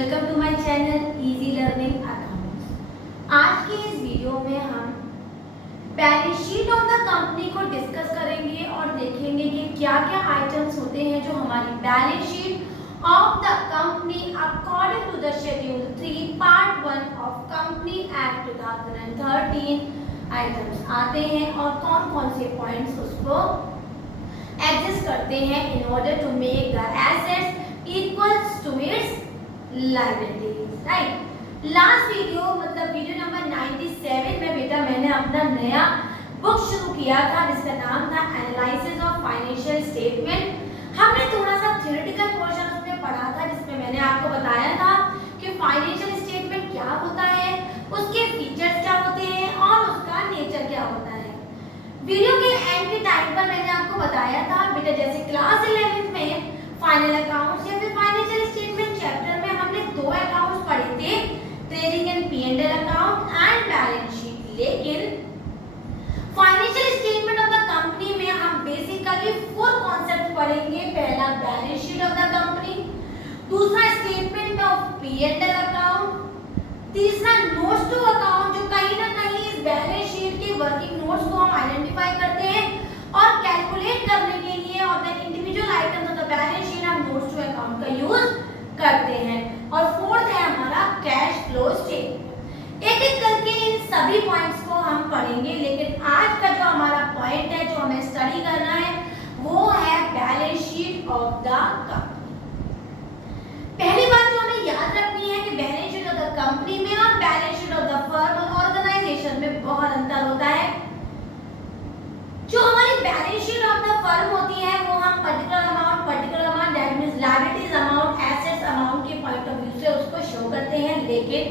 Welcome to my channel easy learning accounts. आज के इस वीडियो में हम balance sheet of the company को डिस्कस करेंगे और देखेंगे कि क्या-क्या आइटम्स होते हैं जो हमारी balance sheet of the company according to the schedule 3 part 1 of company act 2013 items आते हैं और कौन-कौन से पॉइंट्स उसको एग्जिस्ट करते हैं in order to make the assets equals to its liabilities, right? Last video मतलब वीडियो नंबर 97 में बेटा मैंने अपना नया बुक शुरू किया था जिसका नाम था एनालिसिस ऑफ फाइनेंशियल स्टेटमेंट। हमने थोड़ा सा थ्योरेटिकल पोर्शन उसमें पढ़ा था जिसमें मैंने आपको बताया था कि फाइनेंशियल स्टेटमेंट क्या होता है, उसके फीचर्स क्या होते हैं और उसका नेचर क्या होता है। वीडियो के एंड के टाइम पर मैंने आपको बताया था बेटा जैसे क्लास 11th में फाइनल अकाउंट्स या फिर फाइनेंशियल स्टेटमेंट चैप्टर में हमने दो अकाउंट्स पढ़े थे, trading and P&L account and balance sheet. लेकिन financial statement of the company में हम बेसिकली 4 कॉन्सेप्ट पढ़ेंगे। पहला balance sheet of the company, दूसरा स्टेटमेंट ऑफ P&L अकाउंट, तीसरा नोट्स टू अकाउंट जो कहीं ना कहीं इस बैलेंस शीट के वर्किंग नोट्स को हम आइडेंटिफाई करते हैं और कैलकुलेट करने के लिए और the individual items of the balance sheet हम नोट्स टू अकाउंट का यूज करते हैं। और फोर्थ है हमारा कैश फ्लो स्टेटमेंट। एक एक करके इन सभी पॉइंट्स को हम पढ़ेंगे, लेकिन आज का जो हमारा पॉइंट है जो हमें स्टडी करना है वो है balance sheet of the company. पहली बात जो हमें याद रखनी है कि balance sheet of the company में और balance sheet of the firm और ऑर्गेनाइजेशन में बहुत अंतर होता है। जो हमारी balance sheet of the firm होती है वो हम particular amount that means liabilities amount, assets amount के पॉइंट ऑफ व्यू से उसको शो करते हैं। लेकिन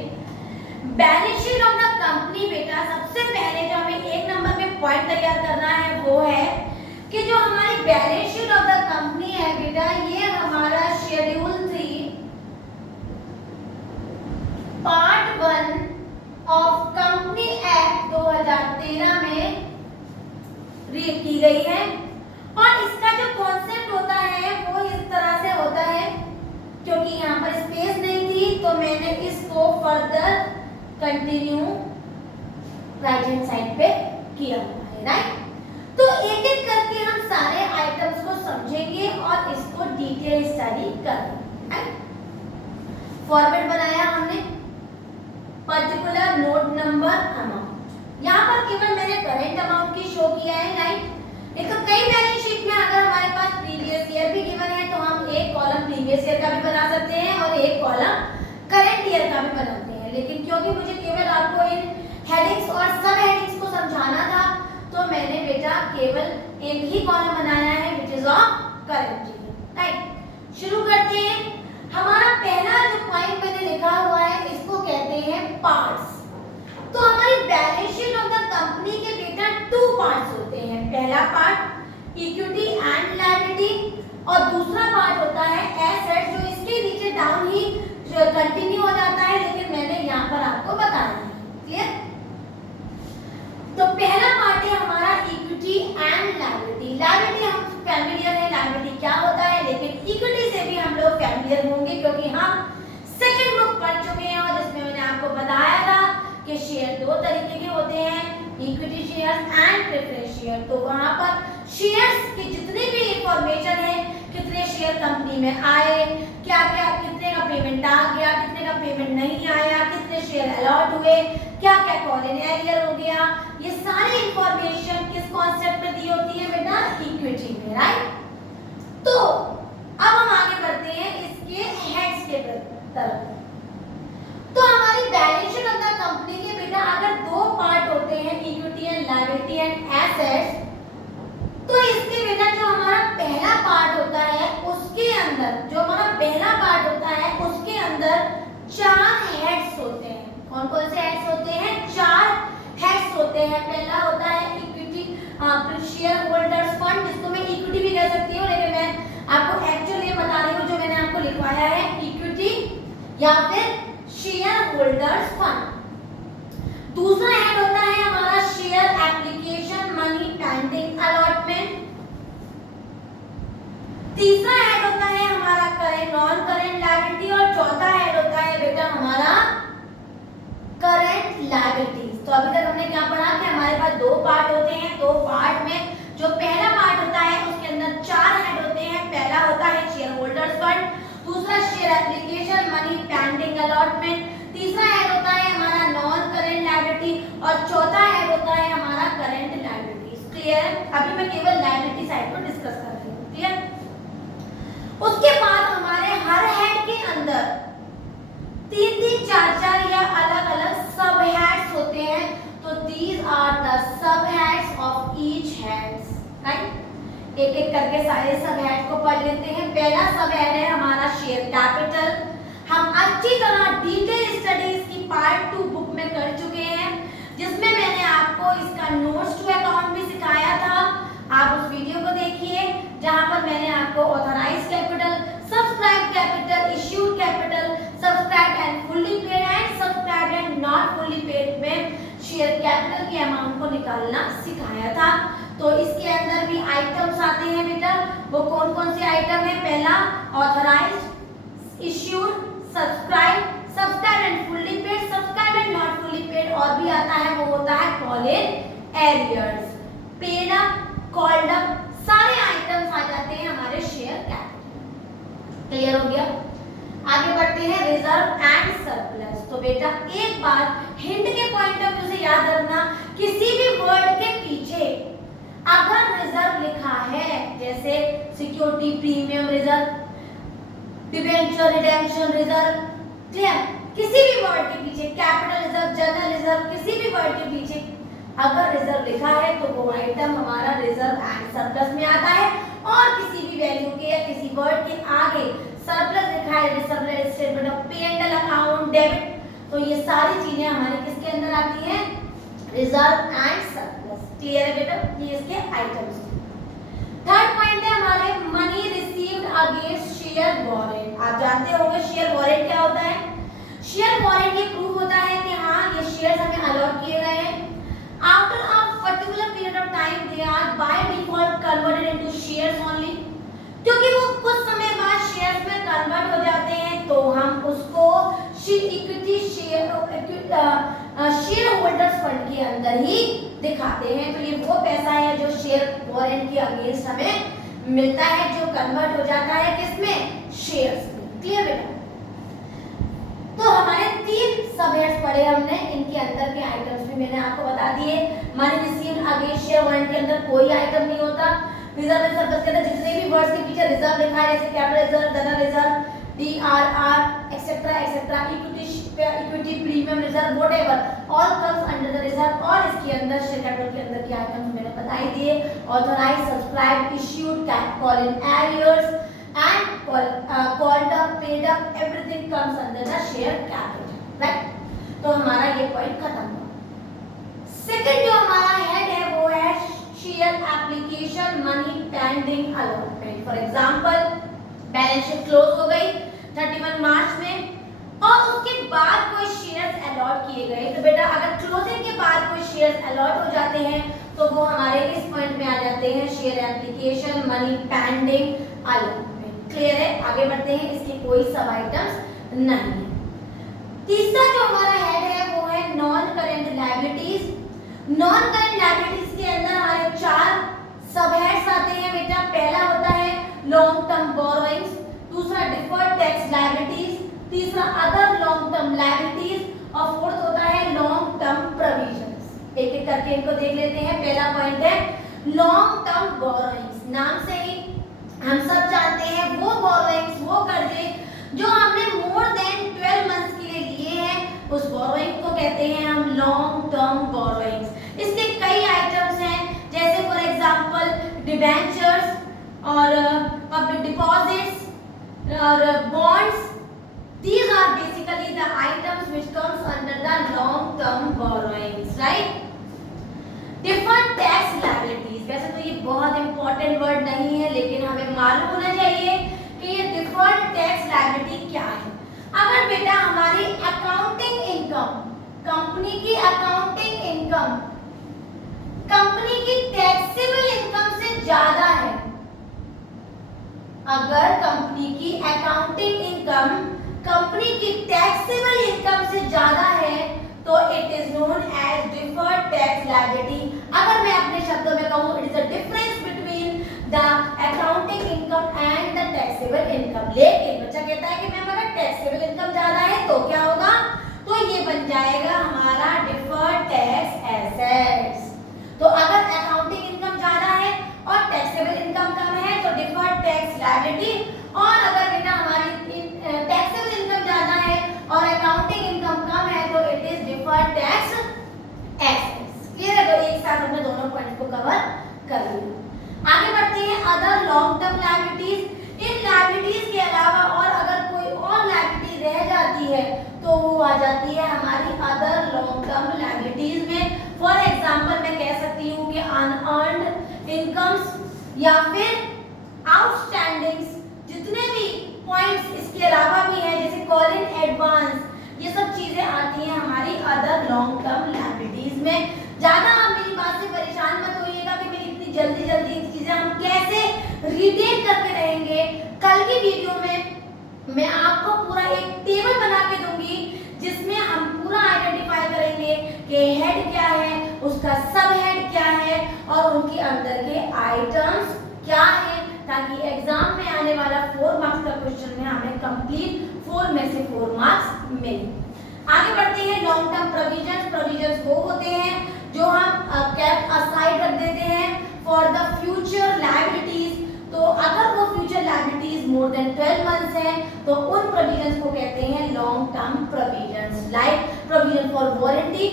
balance sheet of the company बेटा सबसे पहले जो हमें एक नंबर में पॉइंट तैयार करना है वो है कि जो हमारी balance sheet of the company है बेटा ये हमारा schedule 3 part 1 of company act 2013 में रीड की गई है। और इसका जो कॉन्सेप्ट होता है वो इस तरह से होता है, क्योंकि यहाँ पर स्पेस नहीं थी तो मैंने इसको further continue right hand side पे किया हुआ है, राइट। तो एक एक करके हम सारे आइटम्स को समझेंगे और इसको डिटेल स्टडी करेंगे। फॉर्मेट बनाया हमने पर्टिकुलर नोट नंबर अमाउंट, यहाँ पर केवल मैंने करंट अमाउंट की शो किया है, राइट। एक तो कई बैलेंस शीट में अगर हमारे पास प्रीवियस ईयर भी गिवन है तो हम एक कॉलम प्रीवियस ईयर का भी बना सकते हैं और एक कॉलम करंट ईयर का भी बनाते हैं। लेकिन क्योंकि मुझे केवल आपको इन हेडिंग्स और सब हेडिंग्स को समझाना था तो मैंने बेटा केवल एक ही कॉलम बनाया है which is of current year, right. शुरू करते हैं। हमारा पहला जो पॉइंट मैंने लिखा हुआ है इसको कहते हैं पार्ट्स। तो हमारी balance sheet of the company के बेटा 2 पार्ट्स होते हैं। पहला पार्ट इक्विटी एंड लायबिलिटी और दूसरा पार्ट होता है एसेट जो इसके नीचे डाउन ही कंटिन्यू हो जाता है, लेकिन मैंने यहाँ पर आपको बताया है। क्लियर? तो पहला पार्ट है हमारा इक्विटी एंड लायबिलिटी। लायबिलिटी हम फैमिलियर है, लायबिलिटी क्या होता है, लेकिन इक्विटी से भी हम लोग फैमिलियर होंगे क्योंकि हम सेकंड बुक पढ़ चुके हैं और जिसमें मैंने आपको बताया था कि शेयर 2 तरीके के होते हैं, equity shares and preference share. तो वहां पर शेयर्स की जितनी भी इंफॉर्मेशन है, कितने शेयर कंपनी में आए, क्या-क्या कितने का पेमेंट आ गया, कितने का पेमेंट नहीं आया, कितने शेयर अलॉट हुए, क्या-क्या कॉलन एरियर हो गया, ये सारी इंफॉर्मेशन किस कॉन्सेप्ट में दी होती है बेटा इक्विटी में, राइट। तो अब हम आगे बढ़ते हैं इसके हेड्स के तरफ। तो हमारी balance sheet of the company के बेटा अगर 2 पार्ट होते हैं equity and liability and assets, तो इसके बेटा जो हमारा पहला पार्ट होता है उसके अंदर जो हमारा पहला पार्ट होता है उसके अंदर 4 हेड्स होते हैं। कौन कौन से हेड्स होते हैं? 4 हेड्स होते हैं। पहला होता है इक्विटी शेयर होल्डर्स फंड, जिसको मैं इक्विटी भी कह सकती हूँ, लेकिन मैं आपको एक्चुअली ये बता रही हूँ जो मैंने आपको लिखवाया है इक्विटी या फिर शेयर होल्डर्स फंड। दूसरा हेड होता है हमारा share application money pending allotment. तीसरा हेड होता है हमारा करेंट नॉन करेंट लायबिलिटी और चौथा हेड होता है क्लियर है? अभी मैं केवल लायबिलिटी साइड को डिस्कस कर रही हूँ, क्लियर? उसके बाद हमारे हर हेड के अंदर 3-3, 4-4 या अलग-अलग सब हेड्स होते हैं, तो these are the sub heads of each heads, right? एक एक करके सारे सब हेड को पढ़ लेते हैं। पहला सब हेड है हमारा शेयर कैपिटल। हम अच्छी तरह डिटेल स्टडी इसकी पार्ट 2 बुक में कर चुके हैं, जिसमें मैंने आपको इसका नोट्स टू अकाउंट भी सिखाया था। आप उस वीडियो को देखिए जहां पर मैंने आपको authorise capital, subscribe capital, issued capital, subscribe and fully paid and subscribe and not fully paid में शेयर कैपिटल के अमाउंट को निकालना सिखाया था। तो इसके अंदर भी आइटम्स आते हैं बेटा। वो कौन कौन से आइटम है? पहला authorised, issued, subscribe, subscribe and fully paid, subscribe and not fully paid, और भी आता है वो होता है call in arrears, paid up, called up, सारे आइटम्स आ जाते हैं हमारे शेयर कैपिटल। क्लियर हो गया? आगे बढ़ते हैं रिजर्व एंड सरप्लस। तो बेटा एक बार हिंट के पॉइंट ऑफ व्यू से याद रखना, किसी भी वर्ड के पीछे अगर रिजर्व लिखा है, जैसे security premium reserve, debenture redemption reserve, clear? किसी भी वर्ड के पीछे कैपिटल रिजर्व, जनरल रिजर्व, किसी भी वर्ड के पीछे अगर रिजर्व लिखा है तो वो आइटम हमारा रिजर्व एंड सरप्लस में आता है। और किसी भी वैल्यू के या किसी वर्ड के आगे सरप्लस लिखा है, सरप्लस स्टेटमेंट ऑफ पे एंड अकाउंट, डेबिट, तो ये सारी चीजें हमारे किसके अंदर आती हैं? Reserve and surplus. क्लियर है बेटा? ये इसके आइटम्स। थर्ड पॉइंट है हमारे money received against share warrant. आप जानते होंगे शेयर वारंट क्या होता है? शेयर वारंट ये प्रूफ होता है कि हाँ ये शेयर्स हमें अलॉट किए गए हैं। After a particular period of time, they are by default converted into shares only. क्योंकि वो कुछ समय बाद शेयर्स में कन्वर्ट हो जाते हैं, तो हम उसको इक्विटी शेयर होल्डर्स फंड के अंदर ही दिखाते हैं। तो ये वो पैसा है जो शेयर वारंट के अगेंस्ट हमें मिलता है, जो कन्वर्ट हो जाता है किसमें? शेयर्स में। क्लियर बेटा? तो हमारे 3 सब हेड्स पढ़े हमने, इनके अंदर के आइटम्स भी मैंने आपको बता दिए। Money received against share warrant के अंदर कोई आइटम नहीं होता। रिजर्व एंड सरप्लस के अंदर जितने भी वर्ड्स के पीछे रिजर्व लिखा है, जैसे capital reserve, general reserve, DRR etcetera etcetera, equity premium reserve, whatever, all comes under the reserve. और इसके अंदर शेयर कैपिटल के अंदर के आइटम्स मैंने बता ही दिए। Authorised, subscribe, issued, call in arrears and called up, paid up, everything comes under the share capital, right? तो हमारा ये पॉइंट खत्म हुआ। सेकंड जो हमारा हेड है वो है share application money pending allotment. For example balance sheet close हो गई 31 मार्च में, और उसके बाद कोई शेयर्स अलॉट किए गए, तो बेटा अगर क्लोजिंग के बाद कोई शेयर्स अलॉट हो जाते हैं तो वो हमारे इस पॉइंट में आ जाते हैं share application money pending allotment. Clear है? आगे बढ़ते हैं। इसके कोई सब आइटम्स नहीं है। तीसरा जो हमारा हेड है वो है non current liabilities. Non current liabilities के अंदर हमारे 4 सब हेड्स आते हैं बेटा। पहला होता है लॉन्ग टर्म बोरोइंग्स, दूसरा डिफर्ड टैक्स लायबिलिटीज, तीसरा अदर लॉन्ग टर्म लायबिलिटीज, और फोर्थ होता है लॉन्ग टर्म प्रोविजंस। एक एक करके इनको देख लेते हैं। पहला पॉइंट है लॉन्ग टर्म बोरोइंग्स। नाम से ही हम सब जानते हैं वो बोरोइंग्स, वो कर्जे जो हमने मोर देन 12 मंथ्स के लिए लिए हैं, उस बोरोइंग को कहते हैं हम लॉन्ग टर्म बोरोइंग्स। इसके कई आइटम्स हैं, जैसे फॉर एग्जांपल डिबेंचर्स और पब्लिक डिपॉजिट्स और bonds. These are basically the items which comes under the long term borrowings, right? Deferred tax liabilities, वैसे तो ये बहुत इंपॉर्टेंट वर्ड नहीं है, लेकिन हमें मालूम होना चाहिए कि ये डिफर्ड टैक्स लायबिलिटी क्या है। अगर बेटा हमारी अकाउंटिंग इनकम, कंपनी की अकाउंटिंग इनकम कंपनी की टैक्सेबल इनकम से ज्यादा है, अगर कंपनी की अकाउंटिंग इनकम कंपनी की टैक्सेबल इनकम से ज्यादा है तो it is known as deferred tax liability. अगर मैं अपने शब्दों में कहूं, it is the difference between the accounting income and the taxable income. लेकिन बच्चा कहता है कि मैम अगर टैक्सेबल इनकम ज्यादा है तो क्या होगा? तो ये बन जाएगा हमारा डिफर्ड टैक्स एसेट्स। तो अगर अकाउंटिंग इनकम टैक्सेबल इनकम कम है तो डिफर्ड टैक्स लायबिलिटी, और अगर बेटा हमारी टैक्सेबल इनकम ज्यादा है और अकाउंटिंग इनकम कम है तो it is deferred tax assets. Clear है? तो एक साथ हमने दोनों पॉइंट को कवर कर लिया। आगे बढ़ते हैं अदर लॉन्ग टर्म लायबिलिटीज। इन लायबिलिटीज के अलावा और अगर कोई और लायबिलिटी रह जाती है तो वो आ जाती है हमारी अदर लॉन्ग टर्म लायबिलिटीज में। फॉर एग्जांपल मैं कह सकती हूँ कि अनअर्न्ड इनकम्स या फिर आउटस्टैंडिंग्स, जितने भी पॉइंट्स इसके अलावा भी हैं जैसे कॉल इन एडवांस, ये सब चीजें आती हैं हमारी अदर लॉन्ग टर्म लायबिलिटीज में। ज्यादा आप मेरी बात से परेशान मत होइएगा कि मेरी इतनी जल्दी जल्दी चीजें हम कैसे रिटेन करके रहेंगे। कल की वीडियो में मैं आपको पूरा एक टेबल बना के दूंगी जिसमें हम पूरा आइडेंटिफाई करेंगे कि हेड क्या है, उसका सब हेड क्या है और उनके अंदर के आइटम्स क्या है, ताकि एग्जाम में आने वाला 4 मार्क्स का क्वेश्चन में हमें कंप्लीट 4 में से 4 मार्क्स मिले। आगे बढ़ते हैं लॉन्ग टर्म प्रोविजंस। प्रोविजंस वो होते हैं जो हम कैप असाइड रख देते हैं फॉर द फ्यूचर लायबिलिटीज। तो अगर वो future liabilities more than 12 months हैं तो उन प्रोविजंस को कहते हैं long term provisions, like provision for warranty,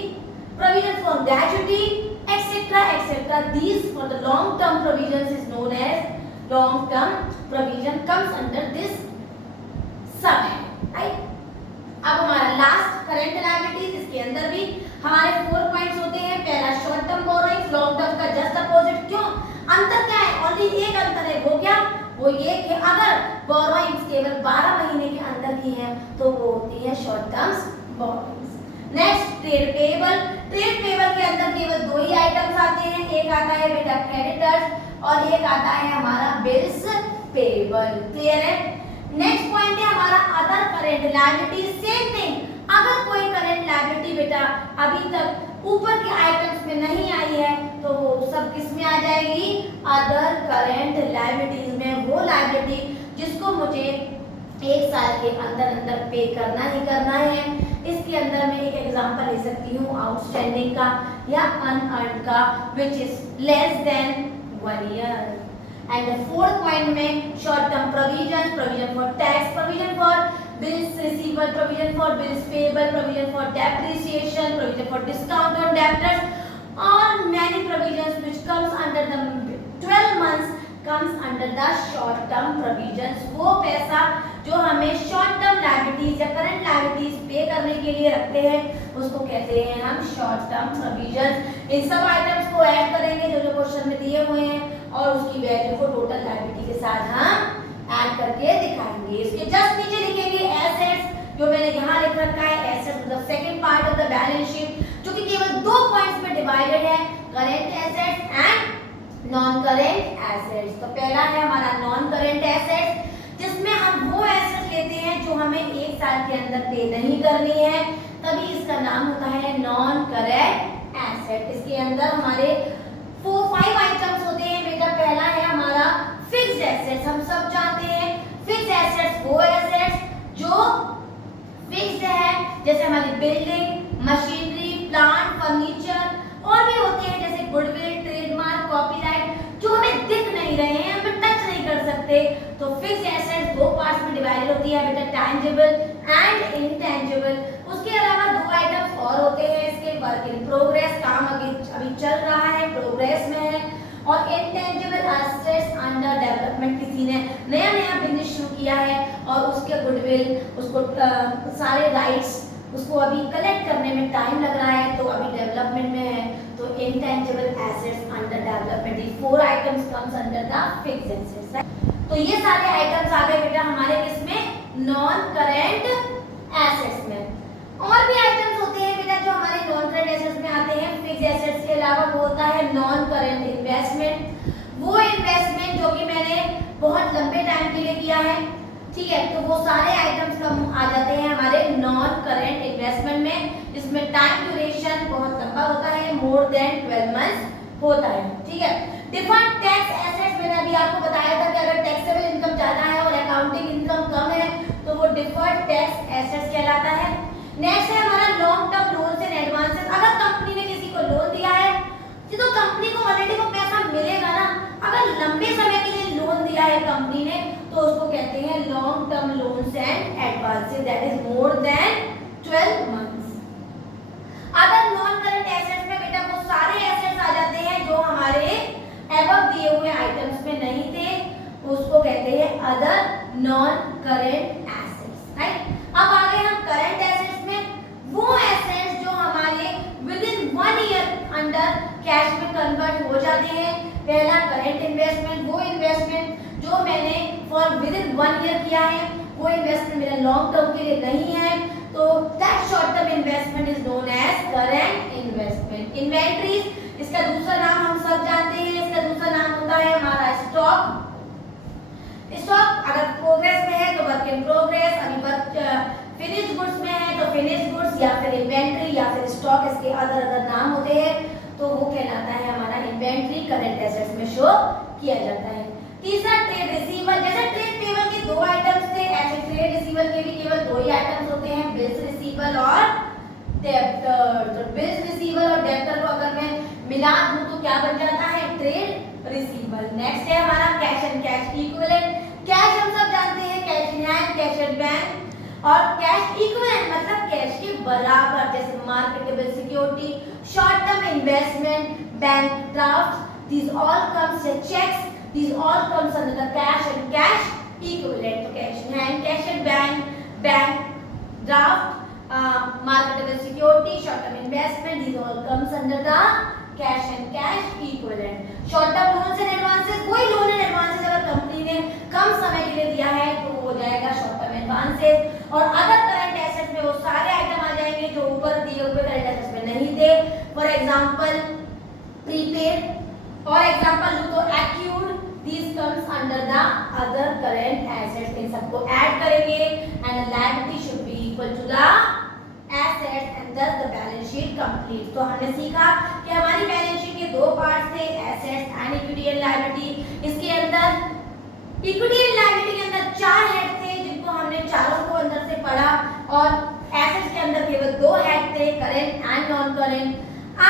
provision for gratuity, etcetera etcetera. These for the long term provisions is known as long term provision, comes under this सब है, right. अब हमारा लास्ट करंट लायबिलिटीज, इसके अंदर भी हमारे 4 points होते हैं। पहला short term borrowings, long term का जस्ट अपोजिट। क्यों? अंतर क्या है? ओनली एक अंतर है, वो क्या? वो ये कि अगर बोरोइंग्स केवल 12 महीने के अंदर की है तो वो होती है short terms borrowings. Next trade payable. Trade payable के अंदर केवल 2 ही आइटम्स आते हैं, एक आता है बेटा क्रेडिटर्स और एक आता है हमारा बिल्स पेएबल। क्लियर है? नेक्स्ट पॉइंट है हमारा other current liability. Same thing, अगर कोई करेंट लायबिलिटी बेटा अभी तक ऊपर के आइटम्स में नहीं आई है तो वो सब किस में आ जाएगी? अदर करेंट लायबिलिटीज में। वो लायबिलिटी जिसको मुझे 1 साल के अंदर अंदर पे करना ही करना है। इसके अंदर मैं एक एग्जांपल ले सकती हूँ आउटस्टैंडिंग का या अनअर्न्ड का, which is less than 1 year. And the 4th point में short term provision, provision for tax, provision for bills receivable, provision for bills payable, provision for depreciation, provision for discount on debtors, or many provisions which comes under the 12 months comes under the short term provisions। वो पैसा जो हमें short term liabilities या current liabilities पे करने के लिए रखते हैं उसको कहते हैं हम शॉर्ट टर्म प्रोविजंस। इन सब आइटम्स को ऐड करेंगे जो जो क्वेश्चन में दिए हुए हैं और उसकी वैल्यू को टोटल लायबिलिटी के साथ हम ऐड करके दिखाएंगे। इसके जस्ट नीचे लिखेंगे एसेट्स, जो मैंने यहाँ लिख रखा है assets the second part of the balance sheet, जो कि केवल 2 पॉइंट्स में डिवाइडेड है, current assets and non current assets. तो पहला है हमारा नॉन करेंट एसेट्स, जिसमें हम वो एसेट्स लेते हैं जो हमें 1 साल के अंदर पे नहीं करनी है, तभी इसका नाम होता है नॉन करेंट एसेट। इसके अंदर हमारे 4-5 आइटम्स होते हैं बेटा। पहला है हमारा फिक्स्ड एसेट्स। हम सब जानते हैं फिक्स्ड एसेट्स वो एसेट्स जो फिक्स्ड है, जैसे हमारी बिल्डिंग, मशीनरी, प्लांट, फर्नीचर और भी होते हैं जैसे गुडविल, ट्रेडमार्क, कॉपीराइट, जो हमें दिख नहीं रहे हैं, हम टच नहीं कर सकते। तो फिक्स्ड एसेट्स 2 पार्ट्स में डिवाइडेड होती है बेटा, टैंजिबल एंड इनटैंजिबल। उसके अलावा 2 आइटम्स और होते हैं इसके, वर्क इन प्रोग्रेस, काम अभी चल रहा है, प्रोग्रेस में है, और इंटेंजिबल एसेट्स अंडर डेवलपमेंट। किसी ने नया बिजनेस शुरू किया है और उसके गुडविल, उसको सारे राइट्स उसको अभी कलेक्ट करने में टाइम लग रहा है तो अभी डेवलपमेंट में है, तो इंटेंजिबल एसेट्स अंडर डेवलपमेंट। ये 4 items comes under the fixed assets. तो ये सारे आइटम्स आ गए बेटा हमारे किसमें? नॉन करेंट एसेट्स में। और भी आइटम्स होते हैं बेटा जो हमारे नॉन करेंट एसेट्स में आते हैं फिक्स्ड एसेट्स के अलावा। वो होता है नॉन करेंट इन्वेस्टमेंट। वो इन्वेस्टमेंट जो कि मैंने बहुत लंबे टाइम के लिए किया है, ठीक है, तो वो सारे आइटम्स कम आ जाते हैं हमारे नॉन करेंट इन्वेस्टमेंट में, जिसमें टाइम ड्यूरेशन बहुत लंबा होता है, मोर देन 12 मंथ्स होता है, ठीक है। डिफर्ड टैक्स एसेट्स, मैंने अभी आपको बताया था कि अगर टैक्सेबल इनकम ज्यादा है और अकाउंटिंग इनकम कम है तो वो डिफर्ड टैक्स एसेट्स कहलाता है। नेक्स्ट है हमारा long term loans and advances. अगर कंपनी ने किसी को लोन दिया है ये तो कंपनी को ऑलरेडी वो पैसा मिलेगा ना। अगर लंबे समय के लिए लोन दिया है कंपनी ने तो उसको कहते हैं long term loans and advances, that is more than 12 months. Other non current assets में बेटा वो सारे एसेट्स आ जाते हैं जो हमारे एबव दिए हुए आइटम्स में नहीं थे, उसको कहते हैं other non current assets, right. अब आ गए हम करंट एसेट्स में, वो एसेट्स जो हमारे with in 1 year under cash में कन्वर्ट हो जाते हैं। पहला करंट इन्वेस्टमेंट, वो इन्वेस्टमेंट जो मैंने फॉर विद इन 1 ईयर किया है, वो इन्वेस्टमेंट मेरा लॉन्ग टर्म के लिए नहीं है, तो that short term investment is known as current investment. Inventories, इसका दूसरा नाम हम सब जानते हैं, इसका दूसरा नाम होता है हमारा स्टॉक। स्टॉक अगर प्रोग्रेस में है तो वर्क इन प्रोग्रेस, अभी वर्क फिनिश्ड गुड्स में है तो फिनिश्ड गुड्स, या फिर इन्वेंटरी या फिर स्टॉक, इसके अदर नाम होते हैं, तो वो कहलाता है हमारा इन्वेंटरी, करंट एसेट्स में शो किया जाता है। तीसरा ट्रेड रिसीवेबल, जैसे ट्रेड पेबल के 2 आइटम्स थे, ऐसे ट्रेड रिसीवेबल के भी केवल 2 ही आइटम्स होते हैं, बिल्स रिसीवेबल और डेब्टर। तो बिल्स रिसीवेबल और डेब्टर को अगर मैं मिला दूं तो क्या बन जाता है, ट्रेड रिसीवेबल। नेक्स्ट है हमारा cash and cash equivalent. Cash हम सब जानते हैं, cash in hand, cash at bank, और कैश इक्विवेलेंट मतलब कैश के बराबर, जैसे marketable security, short term investment, bank draft, these all comes the checks, these all comes under the cash and cash equivalent. तो cash in hand, cash at bank, bank draft, marketable security, short term investment, these all comes under the cash and cash equivalent. short term loans and advances, कोई loan and advances अगर company ने कम समय के लिए दिया है तो वो हो जाएगा शॉर्ट टर्म एडवांसेस। और अदर करंट एसेट्स में वो सारे आइटम आ जाएंगे जो ऊपर दिए हुए करंट एसेट्स में नहीं थे। For example prepaid, for example लू तो accrued, these comes under the other current assets। इन सबको ऐड करेंगे and liability should be equal to the assets and thus the balance sheet complete। तो हमने सीखा कि हमारी बैलेंस शीट के 2 पार्ट्स थे, assets and equity and liability. इसके अंदर इक्विटी एंड लायबिलिटी के अंदर 4 हेड थे जिनको हमने चारों को अंदर से पढ़ा, और एसेट्स के अंदर केवल 2 हेड थे, करंट एंड नॉन करंट।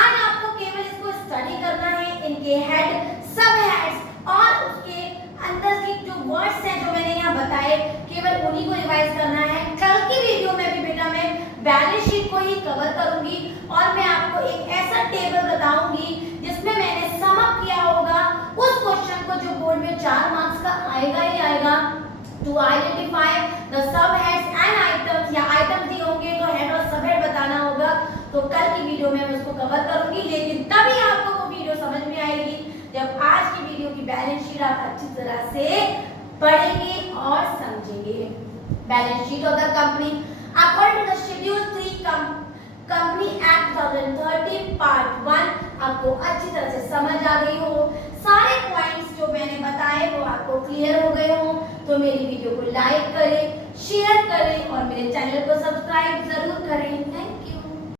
आज आपको केवल इसको स्टडी करना है, इनके हेड, सब हेड्स और उसके अंदर के जो वर्ड्स हैं जो मैंने यहाँ बताए केवल उन्हीं को रिवाइज करना है। कल की वीडियो में भी बेटा मैं बैलेंस शीट को ही कवर करूंगी और मैं आपको एक ऐसा टेबल बताऊंगी जिसमें मैंने सम अप किया होगा उस क्वेश्चन को जो बोर्ड में 4 मार्क्स का आएगा ही आएगा, to identify the sub heads and items, या आइटम दिए होंगे तो हेड और सब हेड बताना होगा। तो कल की वीडियो में मैं उसको कवर करूंगी, लेकिन तभी आपको वो वीडियो समझ में आएगी जब आज की वीडियो की बैलेंस शीट आप अच्छी तरह से पढ़ेंगे और समझेंगे। Balance sheet of the company according to the schedule 3 company act 2013 part 1 आपको अच्छी तरह से समझ आ गई हो, सारे पॉइंट्स जो मैंने बताए वो आपको क्लियर हो गए हो, तो मेरी वीडियो को लाइक करें, शेयर करें और मेरे चैनल को सब्सक्राइब जरूर करें।